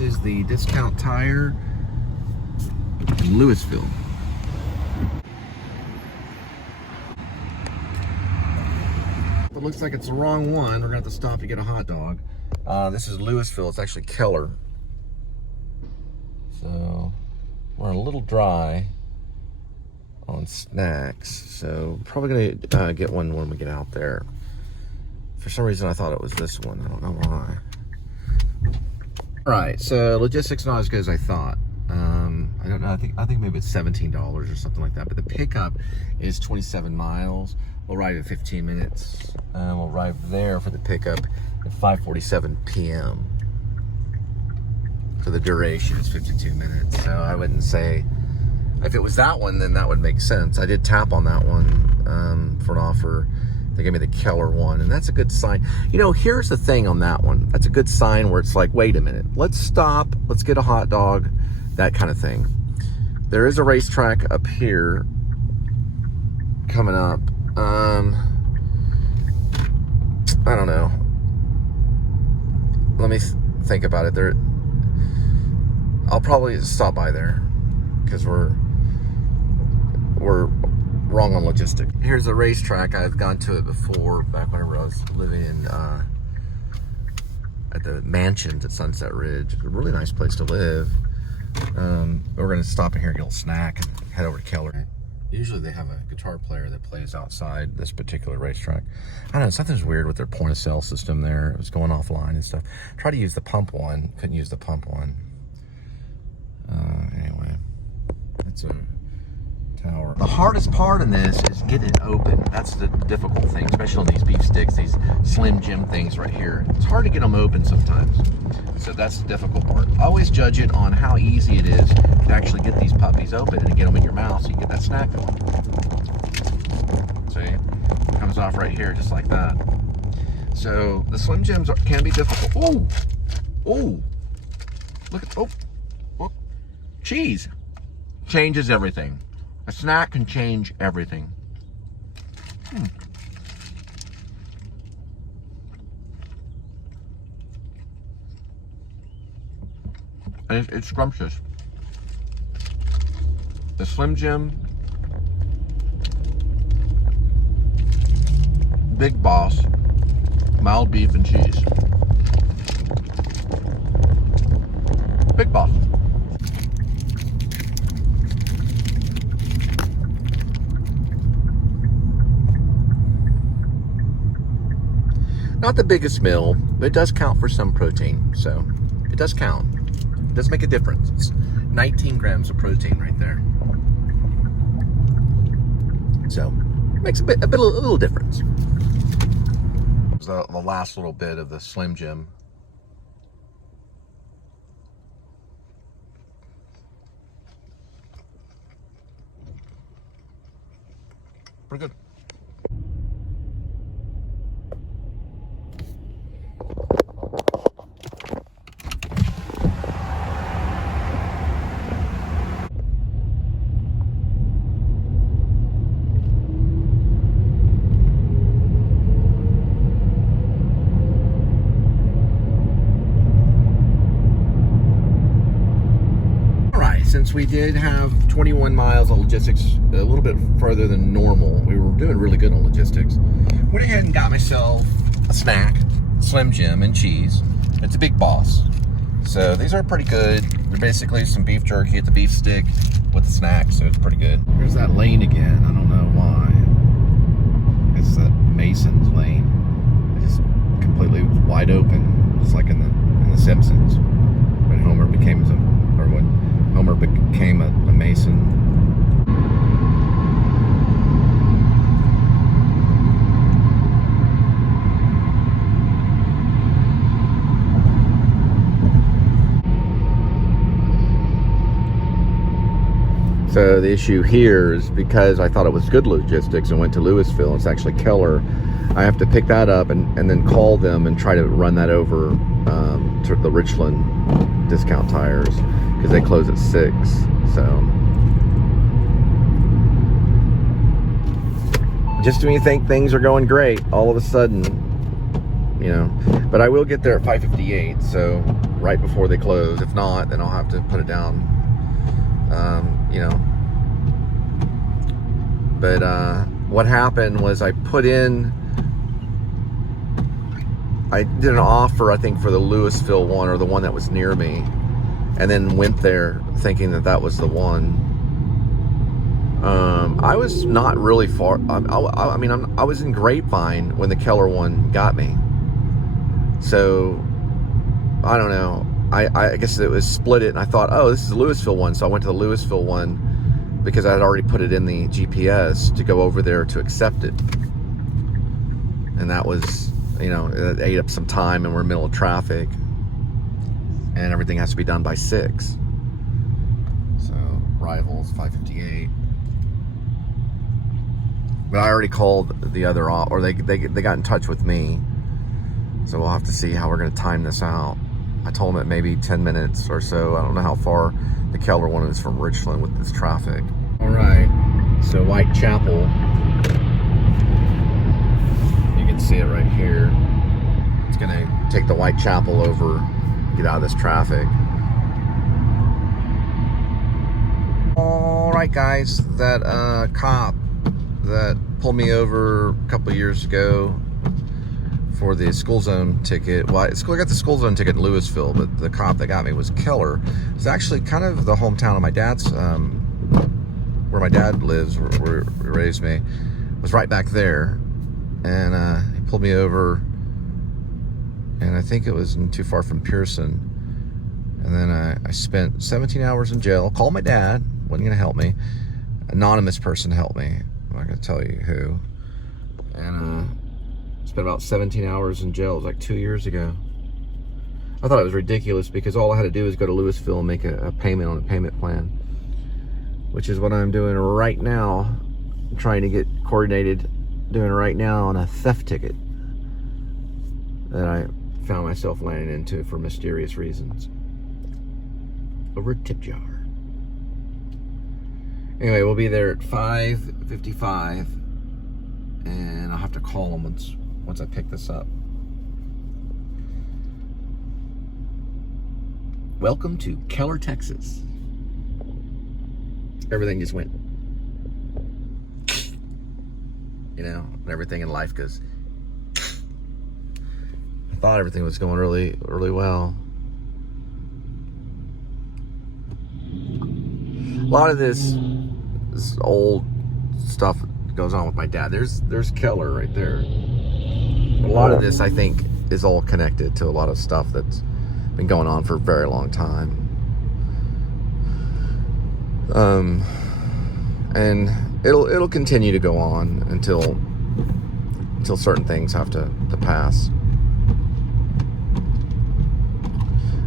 This is the Discount Tire in Lewisville. It looks like it's the wrong one. We're gonna have to stop to get a hot dog. This is Lewisville. It's actually Keller. So we're a little dry on snacks. So probably gonna get one when we get out there. For some reason, I thought it was this one. I don't know why. All right, so logistics not as good as I thought. I don't know. I think maybe it's $17 or something like that. But the pickup is 27 miles. We'll arrive in 15 minutes. We'll arrive there for the pickup at 5:47 p.m. So the duration is 52 minutes. So I wouldn't say, if it was that one, then that would make sense. I did tap on that one for an offer. They gave me the Keller one, and that's a good sign. You know, here's the thing on that one. That's a good sign where it's like, wait a minute, let's stop, let's get a hot dog, that kind of thing. There is a racetrack up here coming up. I don't know. Let me think about it. I'll probably stop by there because we're wrong on logistics. Here's a racetrack. I've gone to it before, back whenever I was living in at the mansions at Sunset Ridge. A really nice place to live. We're gonna stop in here and get a little snack and head over to Keller. Usually they have a guitar player that plays outside this particular racetrack. I don't know, something's weird with their point of sale system there. It was going offline and stuff. Tried to use the pump one, couldn't use the pump one. Anyway, that's a tower. The hardest part in this is getting it open. That's the difficult thing, especially on these beef sticks, these Slim Jim things right here. It's hard to get them open sometimes. So that's the difficult part. Always judge it on how easy it is to actually get these puppies open and get them in your mouth so you can get that snack going. See? It comes off right here just like that. So the Slim Jims can be difficult. Oh! Oh! Look at, oh! Cheese changes everything. A snack can change everything. And it's scrumptious. The Slim Jim, Big Boss, mild beef and cheese. Big Boss. Not the biggest meal, but it does count for some protein, so it does count. It does make a difference. It's 19 grams of protein right there. So it makes a little difference. The last little bit of the Slim Jim. Pretty good. Since we did have 21 miles of logistics, a little bit further than normal, we were doing really good on logistics. Went ahead and got myself a snack, Slim Jim and cheese. It's a Big Boss. So these are pretty good. They're basically some beef jerky at the beef stick with the snack, so it's pretty good. There's that lane again. I don't know why. It's that Mason's lane. It's just completely wide open. It's like in the Simpsons when Homer became a Mason. So the issue here is because I thought it was good logistics and went to Lewisville, it's actually Keller. I have to pick that up and then call them and try to run that over to the Richland Discount Tires because they close at 6. So just when you think things are going great, all of a sudden, you know. But I will get there at 5:58, so right before they close. If not, then I'll have to put it down, you know. But what happened was I did an offer, I think, for the Lewisville one, or the one that was near me, and then went there thinking that that was the one. I was not really far. I mean, I was in Grapevine when the Keller one got me. So, I don't know. I guess it was split it, and I thought, oh, this is the Lewisville one. So I went to the Lewisville one because I had already put it in the GPS to go over there to accept it. And that was, you know, it ate up some time, and we're in the middle of traffic. And everything has to be done by 6. So, arrivals, 5:58. But I already called the other, or they got in touch with me. So we'll have to see how we're going to time this out. I told them it maybe 10 minutes or so. I don't know how far the Keller one is from Richland with this traffic. All right, so Whitechapel. You can see it right here. It's going to take the Whitechapel over, get out of this traffic. All right, guys, that cop that pulled me over a couple of years ago for the school zone ticket. Well, I got the school zone ticket in Lewisville, but the cop that got me was Keller. It's actually kind of the hometown of my dad's, where my dad lives, where he raised me. It was right back there, and he pulled me over, and I think it wasn't too far from Pearson. And then I spent 17 hours in jail. Called my dad, wasn't gonna help me. Anonymous person helped me. I'm not gonna tell you who. And spent about 17 hours in jail. It was like 2 years ago. I thought it was ridiculous because all I had to do was go to Lewisville and make a payment on the payment plan, which is what I'm doing right now. I'm trying to get coordinated, doing right now on a theft ticket that I found myself landing into for mysterious reasons over a tip jar. Anyway, we'll be there at 5:55, and I'll have to call them once I pick this up. Welcome to Keller, Texas. Everything just went, you know, and everything in life goes. I thought everything was going really, really well. A lot of this old stuff goes on with my dad. There's Keller right there. A lot of this, I think, is all connected to a lot of stuff that's been going on for a very long time. And it'll continue to go on until certain things have to pass.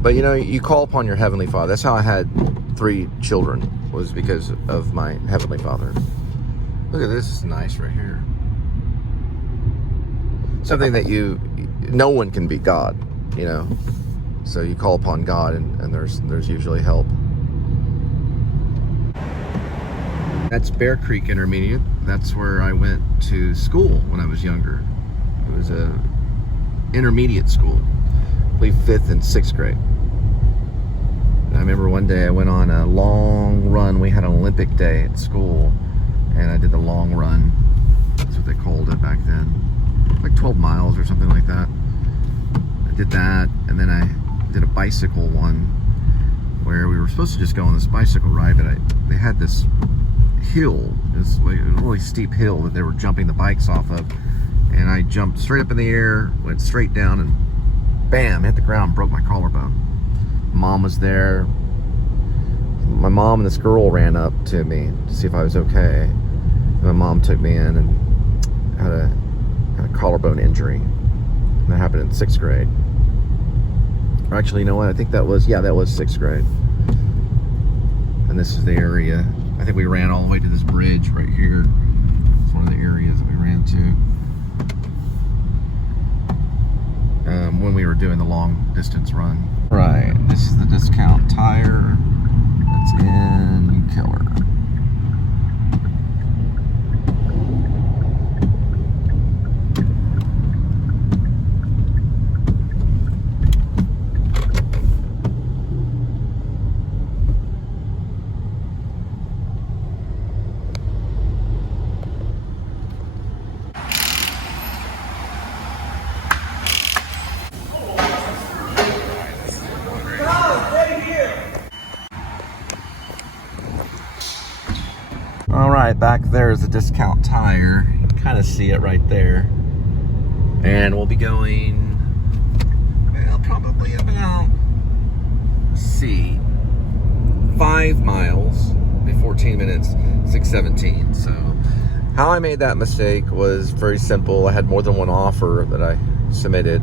But you know, you call upon your Heavenly Father. That's how I had 3 children, was because of my Heavenly Father. Look at this, it's nice right here. Something that no one can beat God, you know. So you call upon God, and there's usually help. That's Bear Creek Intermediate. That's where I went to school when I was younger. It was a intermediate school, I believe 5th and 6th grade. And I remember one day I went on a long run. We had an Olympic day at school, and I did the long run. That's what they called it back then. Like 12 miles or something like that. I did that, and then I did a bicycle one where we were supposed to just go on this bicycle ride, but they had this hill, this like a really steep hill that they were jumping the bikes off of, and I jumped straight up in the air, went straight down, and bam, hit the ground, broke my collarbone. Mom was there. My mom and this girl ran up to me to see if I was okay. And my mom took me in and had a collarbone injury. And that happened in 6th grade. Or actually, you know what? I think that was 6th grade. And this is the area. I think we ran all the way to this bridge right here. It's one of the areas that we ran to when we were doing the long distance run. Right, this is the Discount Tire that's in Keller. right, back there is a Discount Tire. You can kind of see it right there. And we'll be going, well, probably about, let's see, 5 miles in 14 minutes, 6:17. So how I made that mistake was very simple. I had more than one offer that I submitted,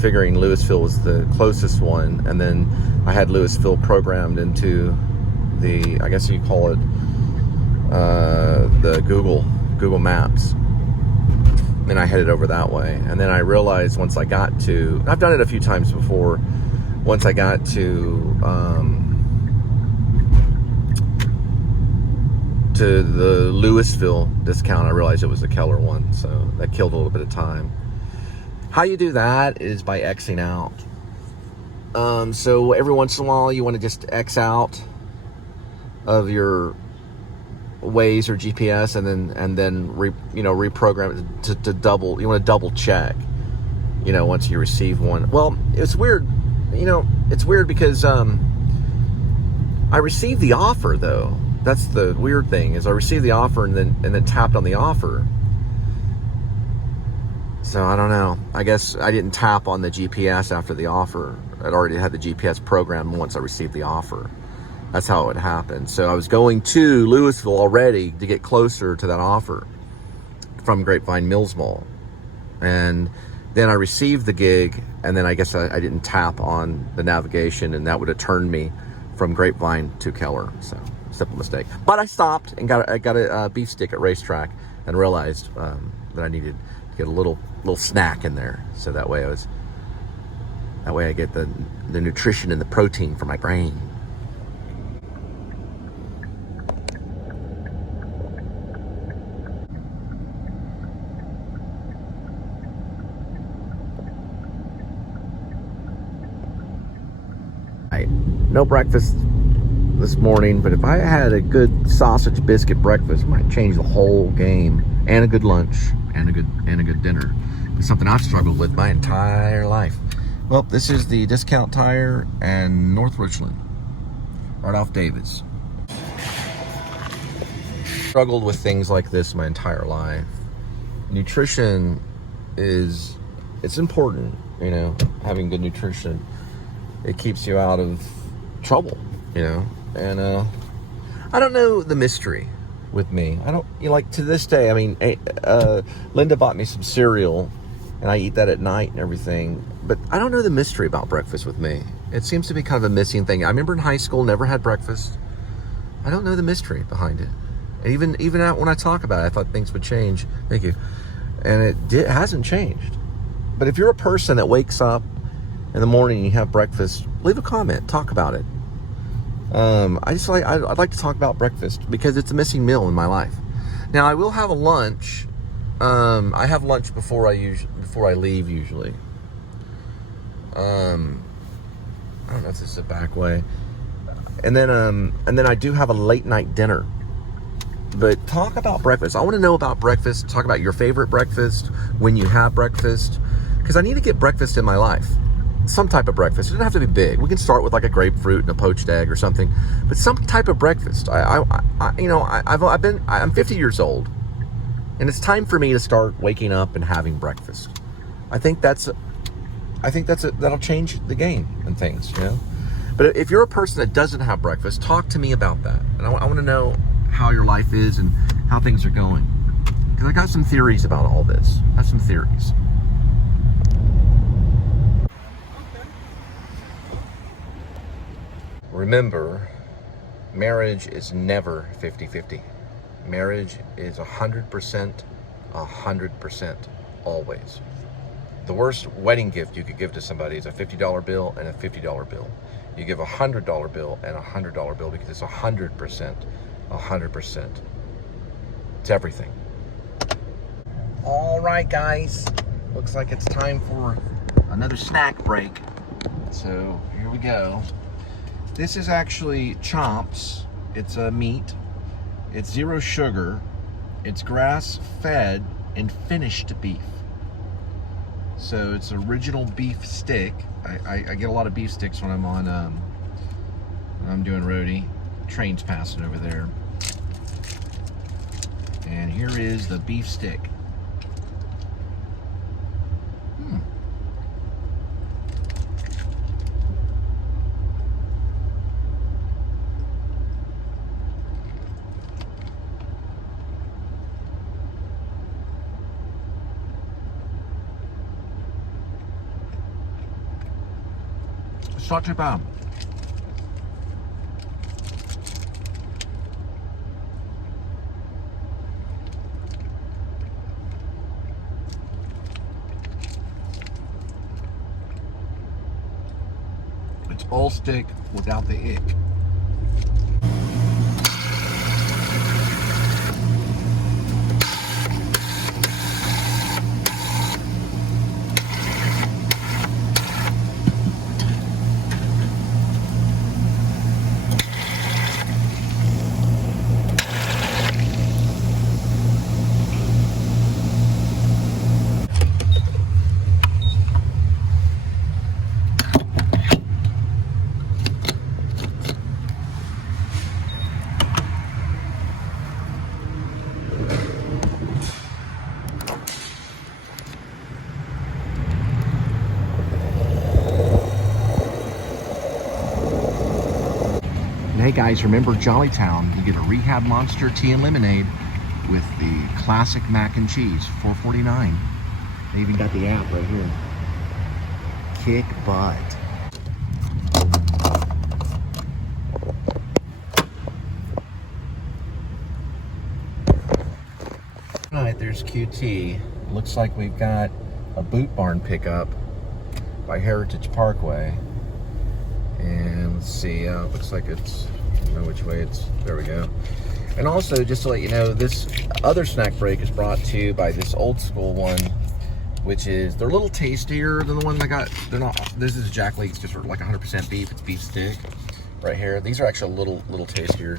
figuring Lewisville was the closest one, and then I had Lewisville programmed into the, I guess you call it, the Google Maps, and I headed over that way. And then I realized once I got to, I've done it a few times before, once I got to the Lewisville discount, I realized it was the Keller one, so that killed a little bit of time. How you do that is by Xing out. So every once in a while you want to just X out of your Waze or GPS, and then reprogram it to double. You want to double check, once you receive one. Well, it's weird. It's weird because I received the offer though. That's the weird thing, is I received the offer and then tapped on the offer. So I don't know. I guess I didn't tap on the GPS after the offer. I'd already had the GPS programmed once I received the offer. That's how it would happen. So I was going to Lewisville already to get closer to that offer from Grapevine Mills Mall. And then I received the gig, and then I guess I didn't tap on the navigation, and that would have turned me from Grapevine to Keller. So simple mistake. But I stopped and got a beef stick at Racetrack and realized that I needed to get a little snack in there. So that way I get the nutrition and the protein for my brain. No breakfast this morning, but if I had a good sausage biscuit breakfast, it might change the whole game. And a good lunch and a good dinner. It's something I've struggled with my entire life. Well, this is the Discount Tire and North Richland, right off Davis. Struggled with things like this my entire life. Nutrition it's important, having good nutrition. It keeps you out of trouble, and I don't know the mystery with me. I don't, like to this day, I mean, Linda bought me some cereal and I eat that at night and everything, but I don't know the mystery about breakfast with me. It seems to be kind of a missing thing. I remember in high school, never had breakfast. I don't know the mystery behind it. And even when I talk about it, I thought things would change. Thank you. And it hasn't changed. But if you're a person that wakes up in the morning and you have breakfast, leave a comment, talk about it. I'd like to talk about breakfast because it's a missing meal in my life. Now I will have a lunch. I have lunch before I leave usually. I don't know if this is the back way. And then I do have a late night dinner. But talk about breakfast. I want to know about breakfast. Talk about your favorite breakfast, when you have breakfast, because I need to get breakfast in my life. Some type of breakfast. It doesn't have to be big. We can start with like a grapefruit and a poached egg or something, but some type of breakfast. I'm 50 years old, and it's time for me to start waking up and having breakfast. I think that'll change the game and things, But if you're a person that doesn't have breakfast, talk to me about that, and I want to know how your life is and how things are going, because I got some theories about all this. I have some theories. Remember, marriage is never 50-50. Marriage is 100%, 100%, always. The worst wedding gift you could give to somebody is a $50 bill and a $50 bill. You give a $100 bill and a $100 bill because it's 100%, 100%. It's everything. All right, guys. Looks like it's time for another snack break. So here we go. This is actually Chomps. It's a meat. It's 0 sugar. It's grass-fed and finished beef. So it's original beef stick. I get a lot of beef sticks when I'm on when I'm doing roadie. Train's passing over there. And here is the beef stick. It's not too bad. It's all steak without the ick. Hey guys, remember Jollytown? You get a Rehab Monster tea and lemonade with the classic mac and cheese, $4.49. They even got the app right here. Kick butt. All right, there's QT. Looks like we've got a Boot Barn pickup by Heritage Parkway. And let's see, looks like it's, I don't know which way it's, there we go. And also, just to let you know, this other snack break is brought to you by this old school one, which is, they're a little tastier than the one I got. They're not, this is Jack Leek's, just like 100% beef, it's beef stick right here. These are actually a little tastier.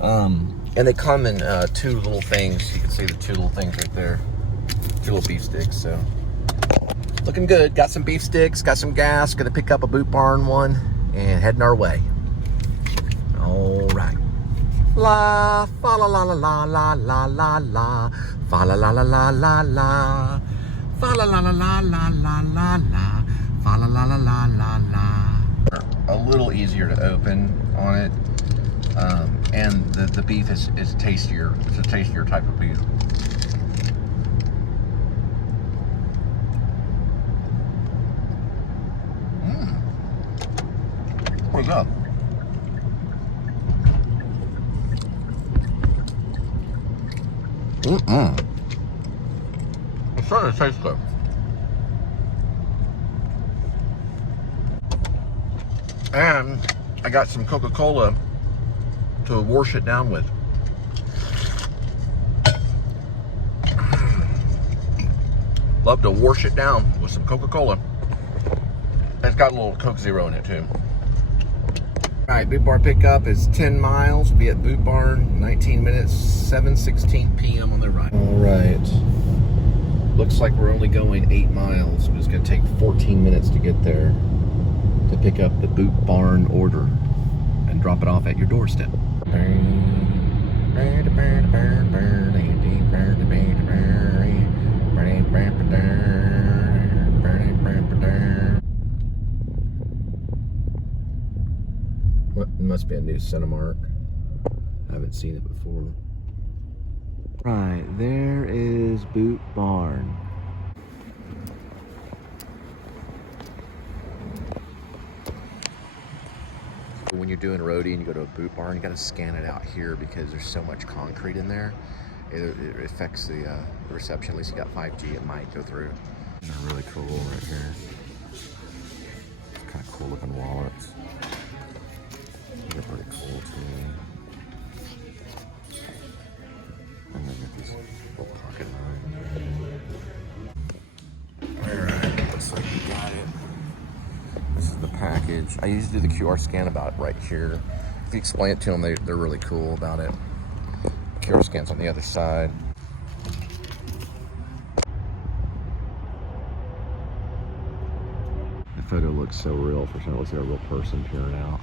And they come in two little things. You can see the two little things right there. Two little beef sticks, so. Looking good, got some beef sticks, got some gas, gonna pick up a Boot Barn one, and heading our way. All right. La, fa la la la la la la la la, fa la la la la la la, fa la la la la la la la la, fa la la la la la la. A little easier to open on it, and the beef is tastier. It's a tastier type of beef. Pretty good. It's starting to taste good. And I got some Coca-Cola to wash it down with. Love to wash it down with some Coca-Cola. It's got a little Coke Zero in it too. All right, Boot Barn pickup is 10 miles. We'll be at Boot Barn, 19 minutes, 7:16 p.m. on the right. All right. Looks like we're only going 8 miles. It's gonna take 14 minutes to get there to pick up the Boot Barn order and drop it off at your doorstep. What, must be a new Cinemark. I haven't seen it before. Right, there is Boot Barn. When you're doing roadie and you go to a Boot Barn, you gotta scan it out here because there's so much concrete in there. It affects the reception. At least you got 5G, it might go through. They're really cool right here. Kind of cool looking wallets. They're pretty cool too. And then get these little pocket knives. Alright, looks like we got it. This is the package. I usually do the QR scan about right here. If you explain it to them, they're really cool about it. The QR scan's on the other side. The photo looks so real for some. It looks like a real person peering out.